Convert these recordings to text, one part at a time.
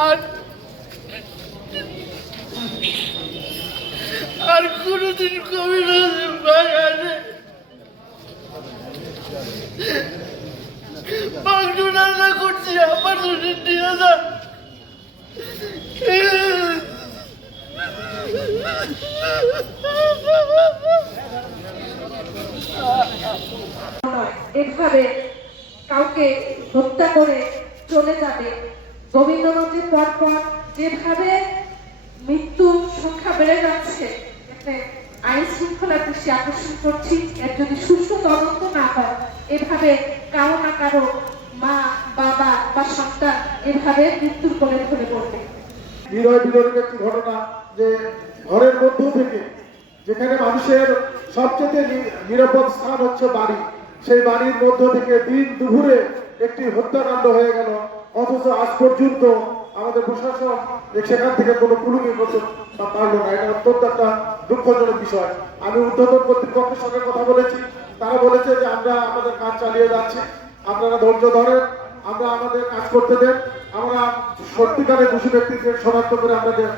আর আর কোনদিন কবি ভাই আছে মাংস রান্না করছি আমার দিয়ে যা এভাবে কাউকে হত্যা করে চলে যাবে। রবীন্দ্রনাথের পরপর যেভাবে মৃত্যুর সংখ্যা বেড়ে যাচ্ছে, এতে আইন শৃঙ্খলার দৃষ্টি আকর্ষণ করছি। এর যদি সুষ্ঠু তদন্ত না হয়, এভাবে কারো না কারো মা, বাবা বা সন্তান এভাবে মৃত্যুর কোলে ঢলে পড়বে। হৃদয় বিদারক একটি ঘটনা, যে ঘরের মধ্য থেকে, যেখানে মানুষের সবচেয়ে নিরাপদ স্থান হচ্ছে বাড়ি, সেই বাড়ির মধ্য থেকে দিন দুপুরে একটি হত্যাকাণ্ড হয়ে গেল। অথচ আজ পর্যন্ত আমাদের প্রশাসন সেখান থেকে কোনো কুলুমি করতে পারলো না। এটা অত্যন্ত একটা দুঃখজনক বিষয়। আমি ঊর্ধ্বতন কর্তৃপক্ষের সঙ্গে কথা বলেছি, তারা বলেছে যে আমরা আমাদের কাজ চালিয়ে যাচ্ছি, আপনারা ধৈর্য ধরেন, আমরা আমাদের কাজ করতে দেন, আমরা সত্যিকারের দোষী ব্যক্তিকে শনাক্ত করে আমাদের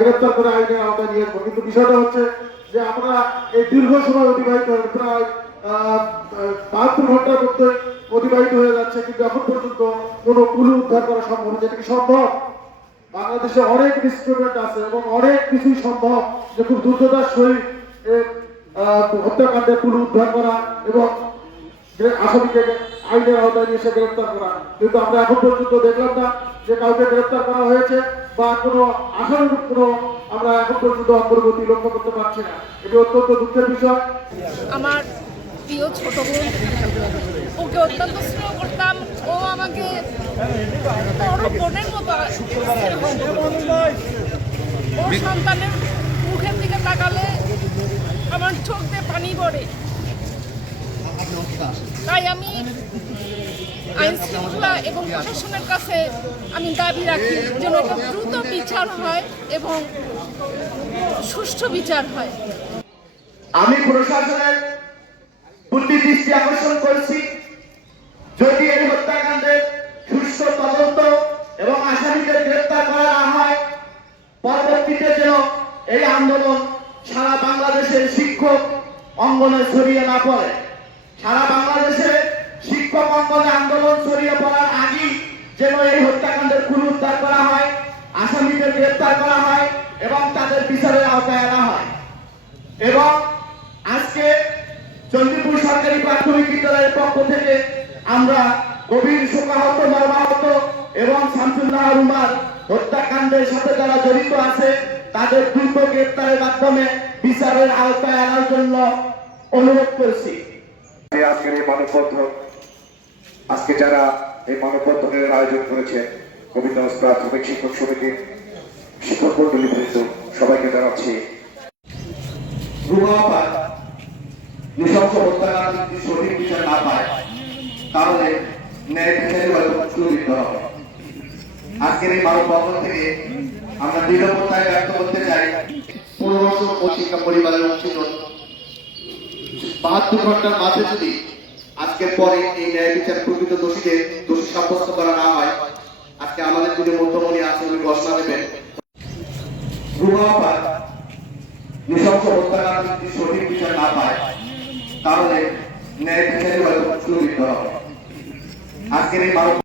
গ্রেপ্তার করে আইনের আওতায় নিয়ে আসবো। কিন্তু বিষয়টা হচ্ছে যে আমরা এই দীর্ঘ সময় অতিবাহিত হয়ে প্রায় 72 ঘন্টার মধ্যে অতিবাহিত হয়ে যাচ্ছে, কিন্তু এখন পর্যন্ত কোনো কুলু উদ্ধার করা সম্ভব হচ্ছে। এটা কি সম্ভব? বাংলাদেশে অনেক ইনস্ট্রুমেন্ট আছে এবং অনেক কিছুই সম্ভব, যে খুব দ্রুততার সহিত হত্যাকাণ্ডের কুলু উদ্ধার করা এবং আসামিকে আইনের আওতায় নিয়ে এসে গ্রেপ্তার করা। কিন্তু আমরা এখন পর্যন্ত দেখলাম না যে কাউকে গ্রেপ্তার করা হয়েছে বা কোনো আসামির কোনো আমরা এখন পর্যন্ত অগ্রগতি লক্ষ্য করতে পারছি না। এটি অত্যন্ত দুঃখের বিষয়। আমার প্রিয় ছোট বোন, ওকে অত্যন্ত স্নেহ করতাম। ও আমাকে বড় বোনের মতো। ও সন্তানের মুখের দিকে তাকালে আমার চোখ দিয়ে পানি পড়ে। তাই আমি আইন শৃঙ্খলা এবং প্রশাসনের কাছে আমি দাবি রাখি যেন এটা দ্রুত বিচার হয় এবং সুষ্ঠু বিচার হয়। আমি প্রশাসনের প্রতি দৃষ্টি আকর্ষণ করছি, যদি এই হত্যাকাণ্ডের সুষ্ঠু তদন্ত এবং আসামিদের গ্রেপ্তার করা না হয়, পরবর্তীতে যেন এই আন্দোলন সারা বাংলাদেশের শিক্ষক অঙ্গনে ছড়িয়ে না পড়ে। সারা বাংলাদেশে শিক্ষক অঙ্গনে আন্দোলন ছড়িয়ে পড়ার আগেই যেন এই হত্যাকাণ্ডের কুলু উদ্ধার করা হয়, আসামিদের গ্রেপ্তার করা হয় এবং তাদের বিচারের আওতায় আনা হয়। এবং আজকে চণ্ডীপুর সরকারি প্রাথমিক বিদ্যালয়ের পক্ষ থেকে আমরা গভীর শোকাহত, মর্মাহত এবং শামসুন্নাহার রুমার হত্যাকাণ্ডের সাথে যারা জড়িত আছে তাদের দ্রুত গ্রেপ্তারের মাধ্যমে বিচারের আওতায় আনার জন্য অনুরোধ করছি। আজকের এই মানববন্ধন, আজকে যারা এই মানববন্ধনের আয়োজন করেছে, গোবিন্দগঞ্জ প্রাথমিক শিক্ষক সমিতি, শিক্ষক মন্ডলী বৃন্দ, সবাইকে জানাচ্ছি নৃশংস হত্যাকাণ্ড যদি সঠিক বিচার না পায়, তাহলে ন্যায় বিচারই হয়তো সুবিধা হবে। আজকের এই মানববন্ধন থেকে আমরা দৃঢ়তায় ব্যক্ত করতে চাই 1500 শিক্ষা পরিবারের অংশীজন 72 ঘন্টার মাঝে যদি আজকের পরে এই ন্যায় বিচার প্রকৃত দোষীদের দোষী সাব্যস্ত করা না হয়, আজকে আমাদের যদি মধ্যমণি আছে উনি ঘোষণা দেবেন। নৃশংস হত্যাকাণ্ড যদি সঠিক বিচার না পায়, তাহলে ন্যায় বিচারই হয়তো সুবিধা হবে। আজকের এই